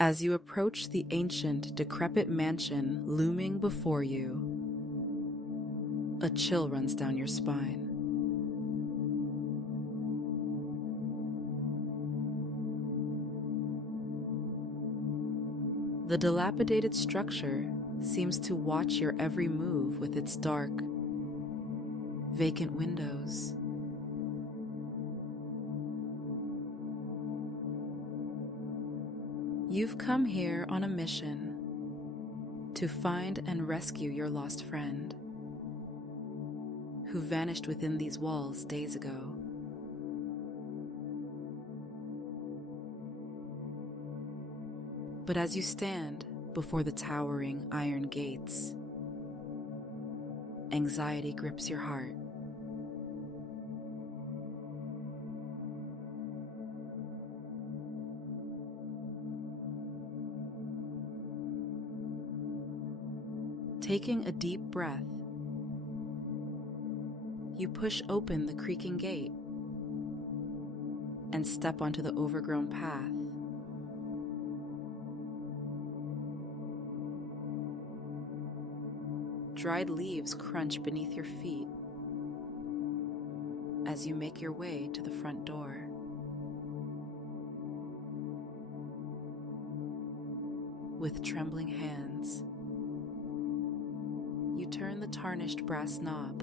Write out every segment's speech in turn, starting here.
As you approach the ancient, decrepit mansion looming before you, a chill runs down your spine. The dilapidated structure seems to watch your every move with its dark, vacant windows. You've come here on a mission to find and rescue your lost friend, who vanished within these walls days ago. But as you stand before the towering iron gates, anxiety grips your heart. Taking a deep breath, you push open the creaking gate and step onto the overgrown path. Dried leaves crunch beneath your feet as you make your way to the front door. With trembling hands, you turn the tarnished brass knob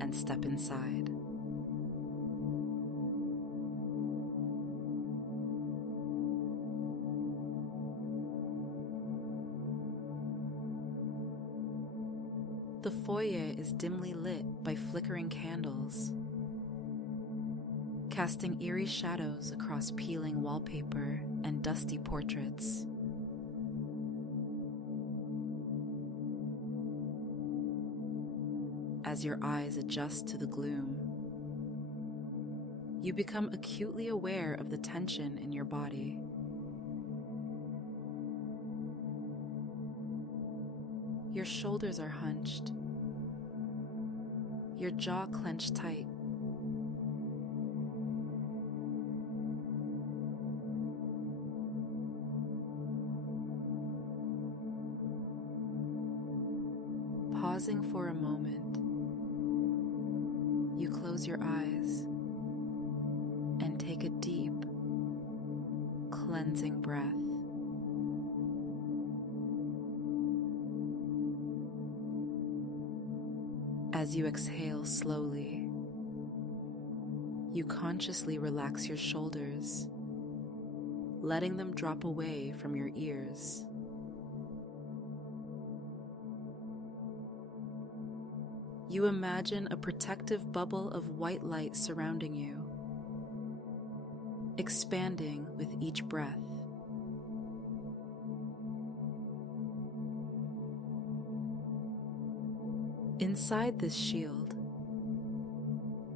and step inside. The foyer is dimly lit by flickering candles, casting eerie shadows across peeling wallpaper and dusty portraits. As your eyes adjust to the gloom, you become acutely aware of the tension in your body. Your shoulders are hunched, your jaw clenched tight. Pausing for a moment, you close your eyes and take a deep, cleansing breath. As you exhale slowly, you consciously relax your shoulders, letting them drop away from your ears. You imagine a protective bubble of white light surrounding you, expanding with each breath. Inside this shield,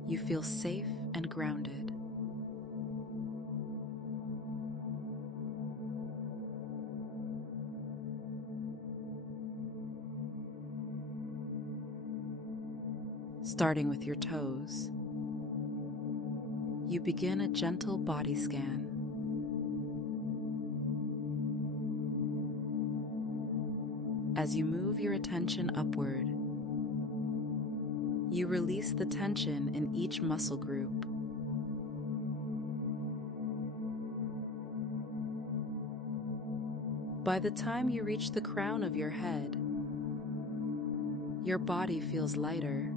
you feel safe and grounded. Starting with your toes, you begin a gentle body scan. As you move your attention upward, you release the tension in each muscle group. By the time you reach the crown of your head, your body feels lighter,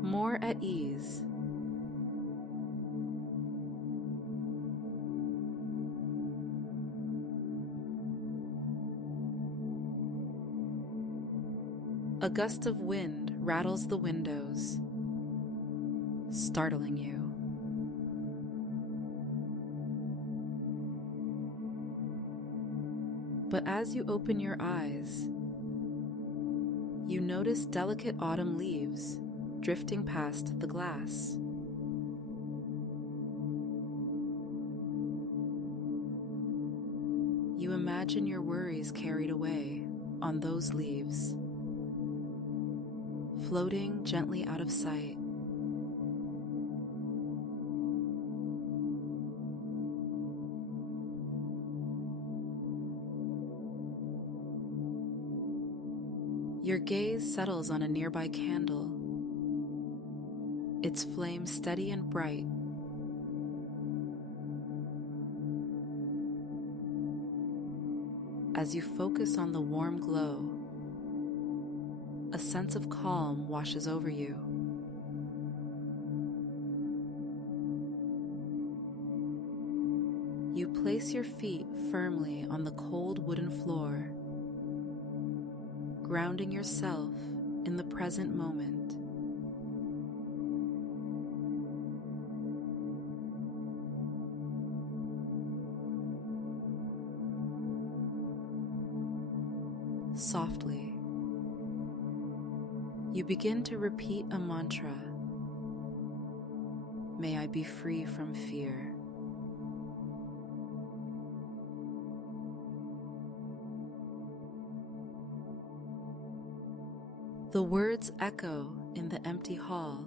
more at ease. A gust of wind rattles the windows, startling you. But as you open your eyes, you notice delicate autumn leaves drifting past the glass. You imagine your worries carried away on those leaves, floating gently out of sight. Your gaze settles on a nearby candle, its flame steady and bright. As you focus on the warm glow, a sense of calm washes over you. You place your feet firmly on the cold wooden floor, grounding yourself in the present moment. Softly, you begin to repeat a mantra. May I be free from fear. The words echo in the empty hall,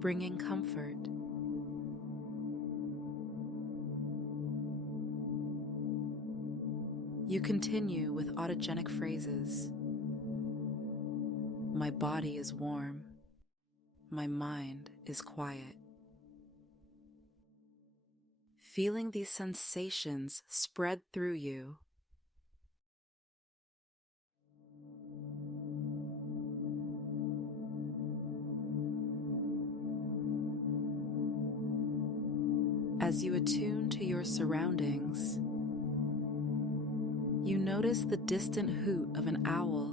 bringing comfort. You continue with autogenic phrases. My body is warm. My mind is quiet. Feeling these sensations spread through you. As you attune to your surroundings, you notice the distant hoot of an owl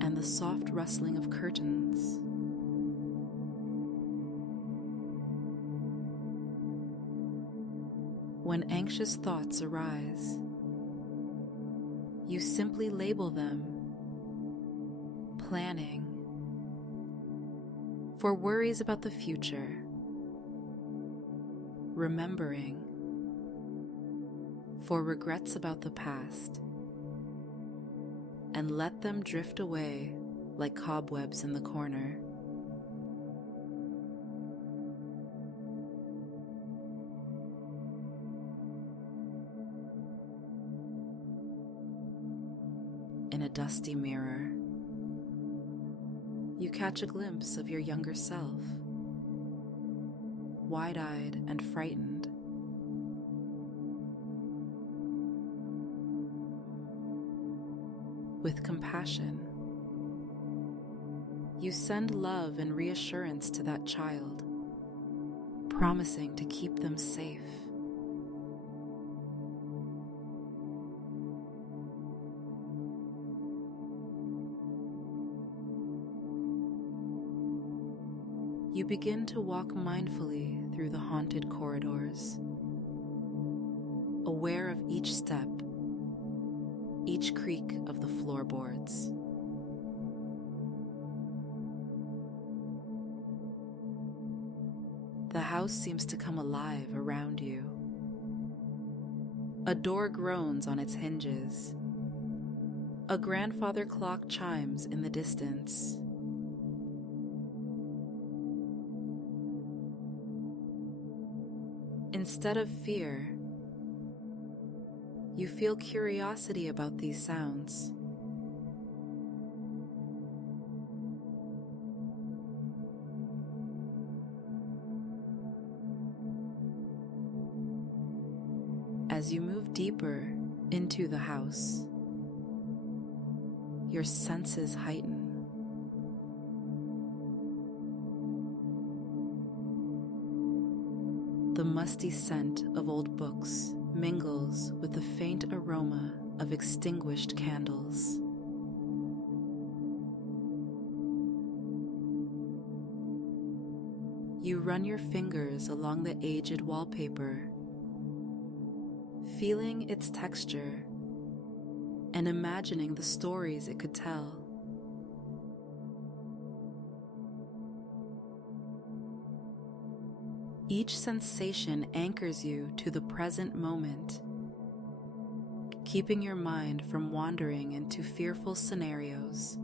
and the soft rustling of curtains. When anxious thoughts arise, you simply label them planning for worries about the future, remembering for regrets about the past, and let them drift away like cobwebs in the corner. In a dusty mirror, you catch a glimpse of your younger self, wide-eyed and frightened. With compassion, you send love and reassurance to that child, promising to keep them safe. You begin to walk mindfully through the haunted corridors, aware of each step, each creak of the floorboards. The house seems to come alive around you. A door groans on its hinges. A grandfather clock chimes in the distance. Instead of fear, you feel curiosity about these sounds. As you move deeper into the house, your senses heighten. The musty scent of old books mingles with the faint aroma of extinguished candles. You run your fingers along the aged wallpaper, feeling its texture and imagining the stories it could tell. Each sensation anchors you to the present moment, keeping your mind from wandering into fearful scenarios.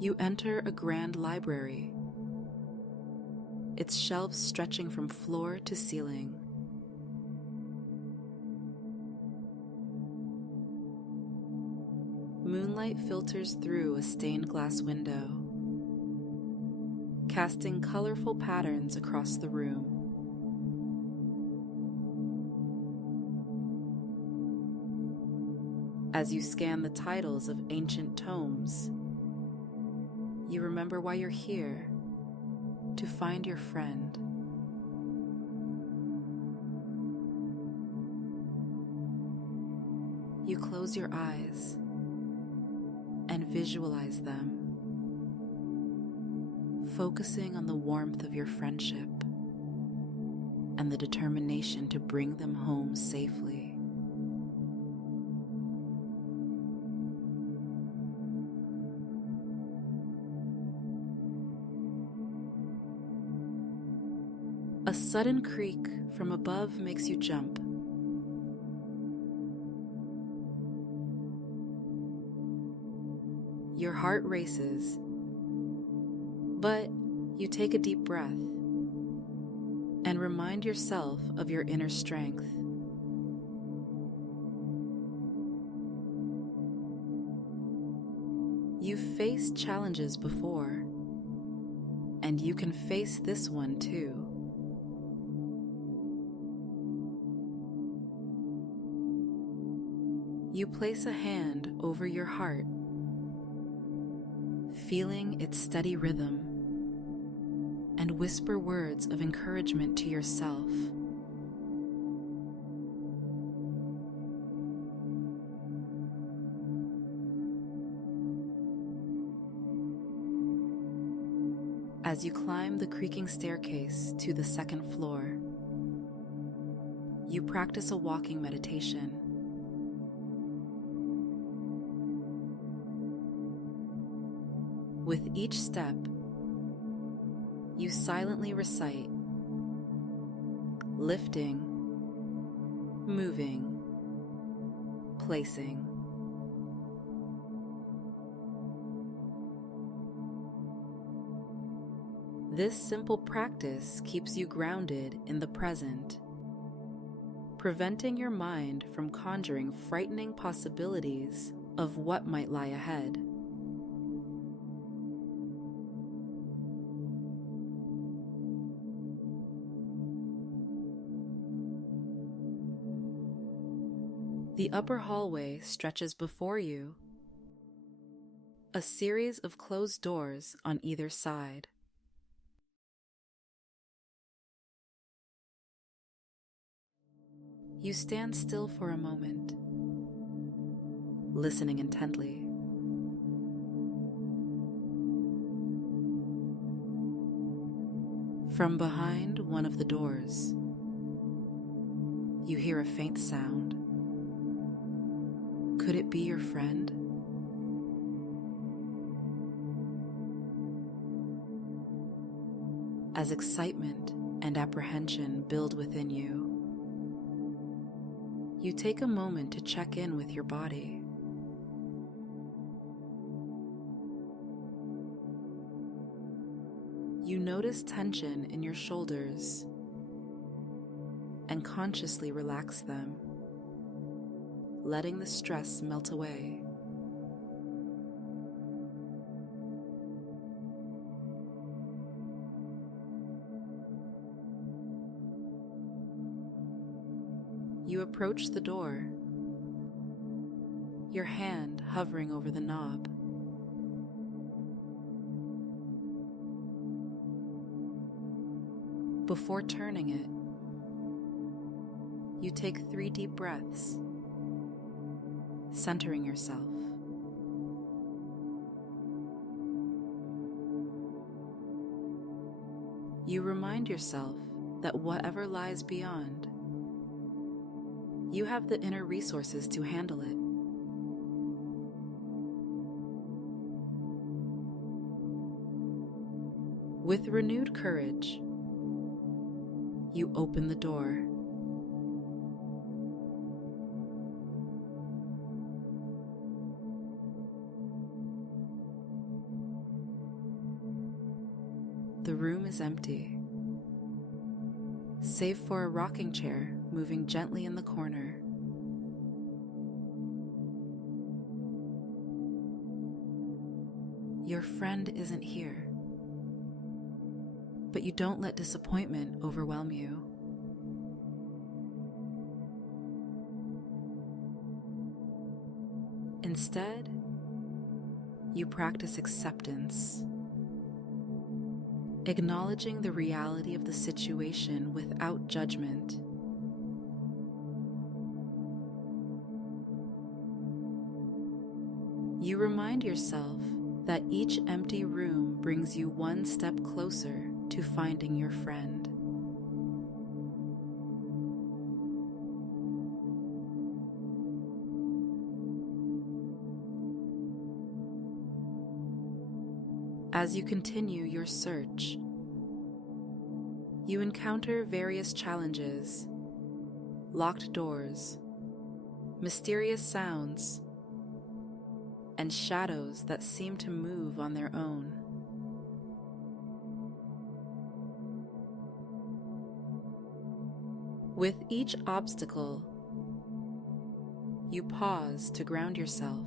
You enter a grand library its shelves stretching from floor to ceiling. Moonlight filters through a stained glass window, casting colorful patterns across the room. As you scan the titles of ancient tomes, you remember why you're here, to find your friend. You close your eyes and visualize them, focusing on the warmth of your friendship and the determination to bring them home safely. A sudden creak from above makes you jump. Your heart races, but you take a deep breath and remind yourself of your inner strength. You've faced challenges before, and you can face this one too. You place a hand over your heart, feeling its steady rhythm, and whisper words of encouragement to yourself. As you climb the creaking staircase to the second floor, you practice a walking meditation. With each step, you silently recite, lifting, moving, placing. This simple practice keeps you grounded in the present, preventing your mind from conjuring frightening possibilities of what might lie ahead. The upper hallway stretches before you, a series of closed doors on either side. You stand still for a moment, listening intently. From behind one of the doors, you hear a faint sound. Could it be your friend? As excitement and apprehension build within you, you take a moment to check in with your body. You notice tension in your shoulders and consciously relax them, letting the stress melt away. You approach the door, your hand hovering over the knob. Before turning it, you take 3 deep breaths, centering yourself. You remind yourself that whatever lies beyond, you have the inner resources to handle it. With renewed courage, you open the door. The room is empty, save for a rocking chair moving gently in the corner. Your friend isn't here, but you don't let disappointment overwhelm you. Instead, you practice acceptance, acknowledging the reality of the situation without judgment. You remind yourself that each empty room brings you one step closer to finding your friend. As you continue your search, you encounter various challenges, locked doors, mysterious sounds, and shadows that seem to move on their own. With each obstacle, you pause to ground yourself.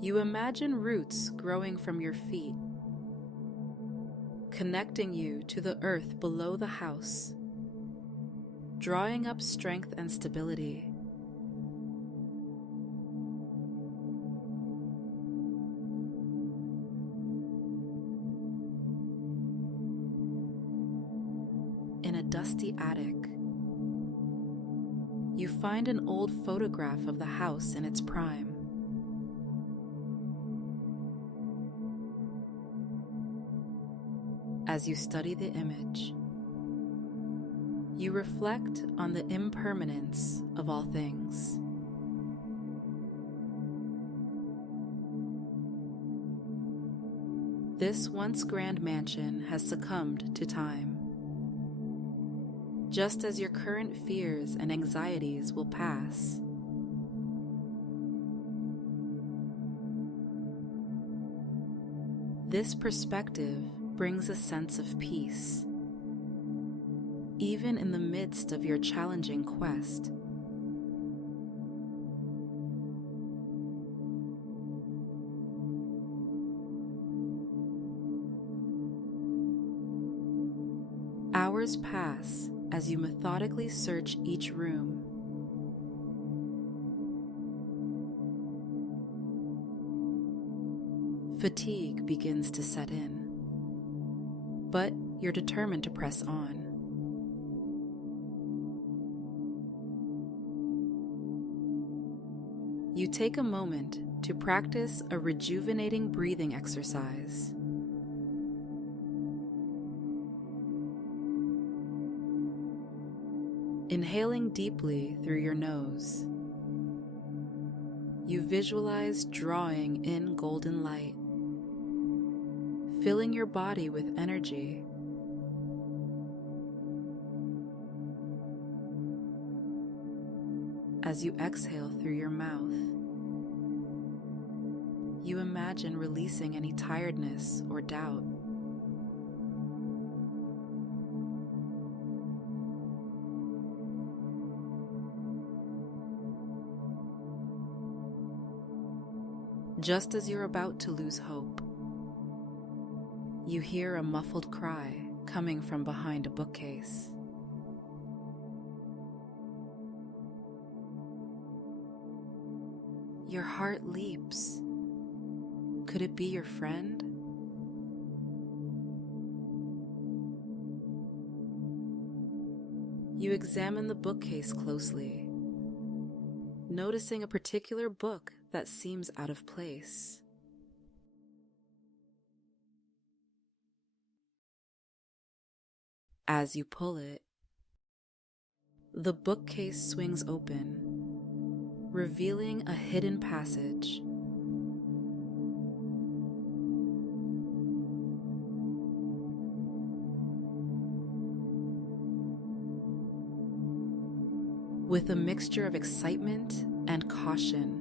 You imagine roots growing from your feet, connecting you to the earth below the house, drawing up strength and stability. In a dusty attic, you find an old photograph of the house in its prime. As you study the image, you reflect on the impermanence of all things. This once grand mansion has succumbed to time, just as your current fears and anxieties will pass. This perspective brings a sense of peace, even in the midst of your challenging quest. Hours pass as you methodically search each room. Fatigue begins to set in, but you're determined to press on. You take a moment to practice a rejuvenating breathing exercise. Inhaling deeply through your nose, you visualize drawing in golden light, filling your body with energy. As you exhale through your mouth, you imagine releasing any tiredness or doubt. Just as you're about to lose hope, you hear a muffled cry coming from behind a bookcase. Your heart leaps. Could it be your friend? You examine the bookcase closely, noticing a particular book that seems out of place. As you pull it, the bookcase swings open, revealing a hidden passage. With a mixture of excitement and caution,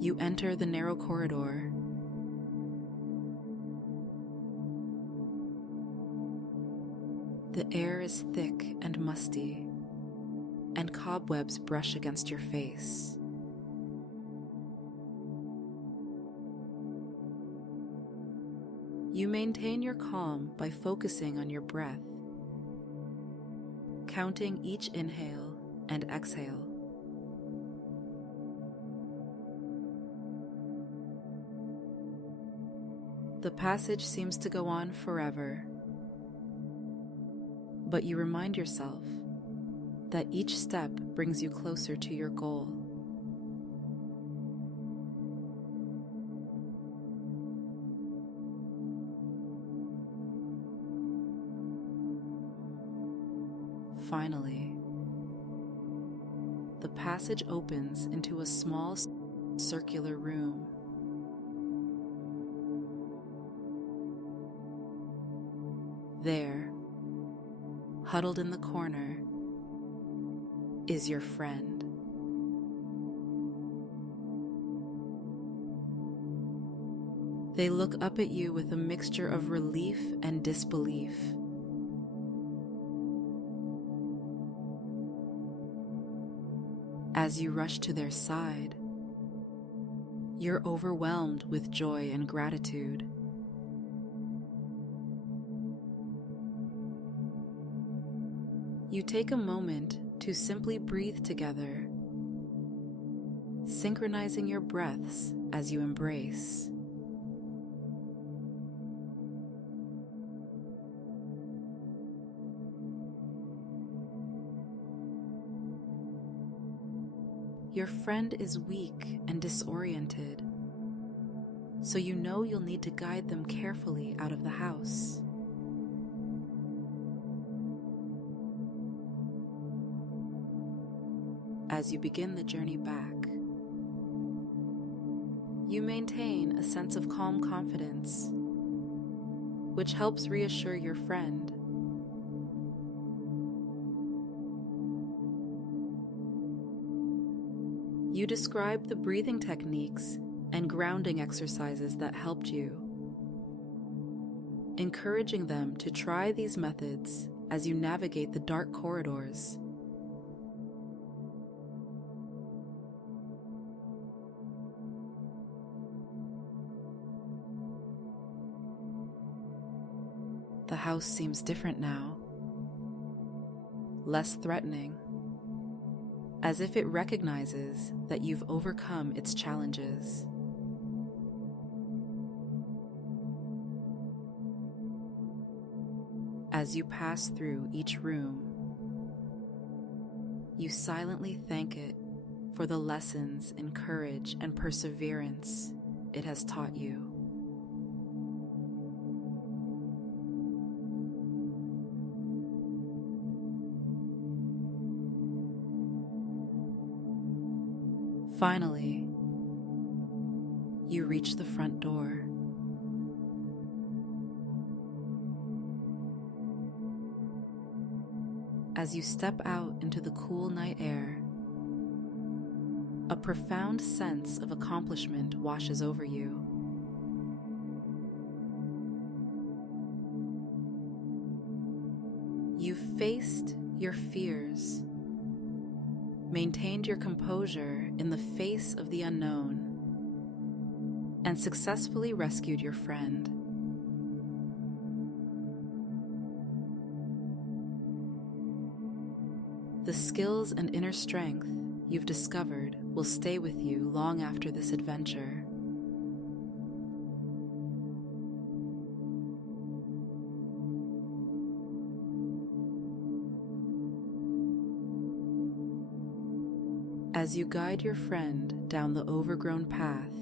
you enter the narrow corridor, The air is thick and musty, and cobwebs brush against your face. You maintain your calm by focusing on your breath, counting each inhale and exhale. The passage seems to go on forever, but you remind yourself that each step brings you closer to your goal. Finally, the passage opens into a small circular room. There, huddled in the corner, is your friend. They look up at you with a mixture of relief and disbelief. As you rush to their side, you're overwhelmed with joy and gratitude. You take a moment to simply breathe together, synchronizing your breaths as you embrace. Your friend is weak and disoriented, so you know you'll need to guide them carefully out of the house. As you begin the journey back, you maintain a sense of calm confidence, which helps reassure your friend. You describe the breathing techniques and grounding exercises that helped you, encouraging them to try these methods as you navigate the dark corridors. The house seems different now, less threatening, as if it recognizes that you've overcome its challenges. As you pass through each room, you silently thank it for the lessons in courage and perseverance it has taught you. Finally, you reach the front door. As you step out into the cool night air, a profound sense of accomplishment washes over you. You've faced your fears, maintained your composure in the face of the unknown, and successfully rescued your friend. The skills and inner strength you've discovered will stay with you long after this adventure. As you guide your friend down the overgrown path,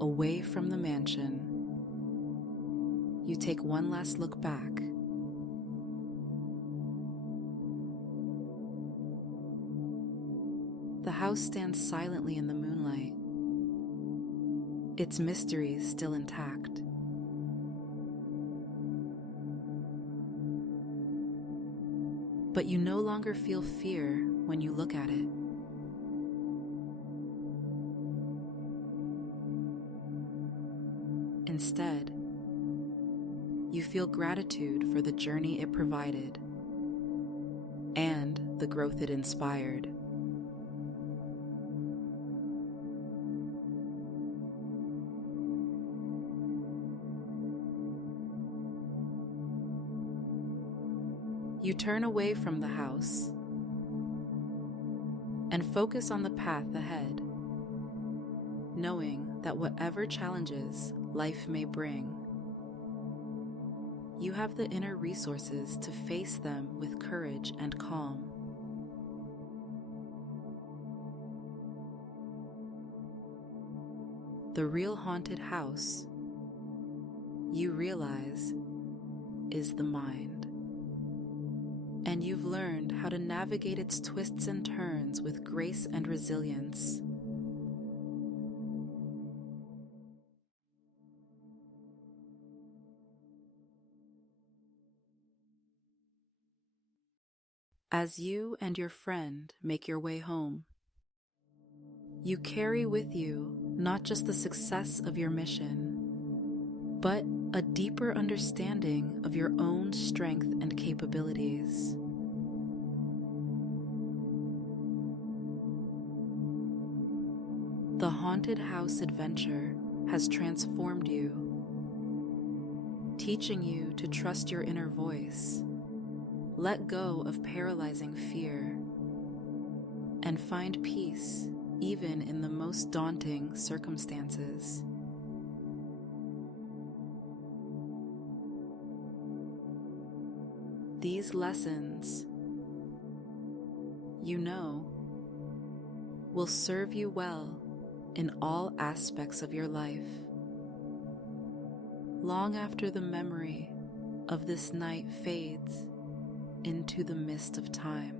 away from the mansion, you take one last look back. The house stands silently in the moonlight, its mysteries still intact. But you no longer feel fear when you look at it. Instead, you feel gratitude for the journey it provided and the growth it inspired. You turn away from the house and focus on the path ahead, knowing that whatever challenges life may bring, you have the inner resources to face them with courage and calm. The real haunted house, you realize, is the mind. And you've learned how to navigate its twists and turns with grace and resilience. As you and your friend make your way home, you carry with you not just the success of your mission, but a deeper understanding of your own strength and capabilities. The haunted house adventure has transformed you, teaching you to trust your inner voice, let go of paralyzing fear, and find peace even in the most daunting circumstances. These lessons, you know, will serve you well in all aspects of your life, long after the memory of this night fades into the mist of time.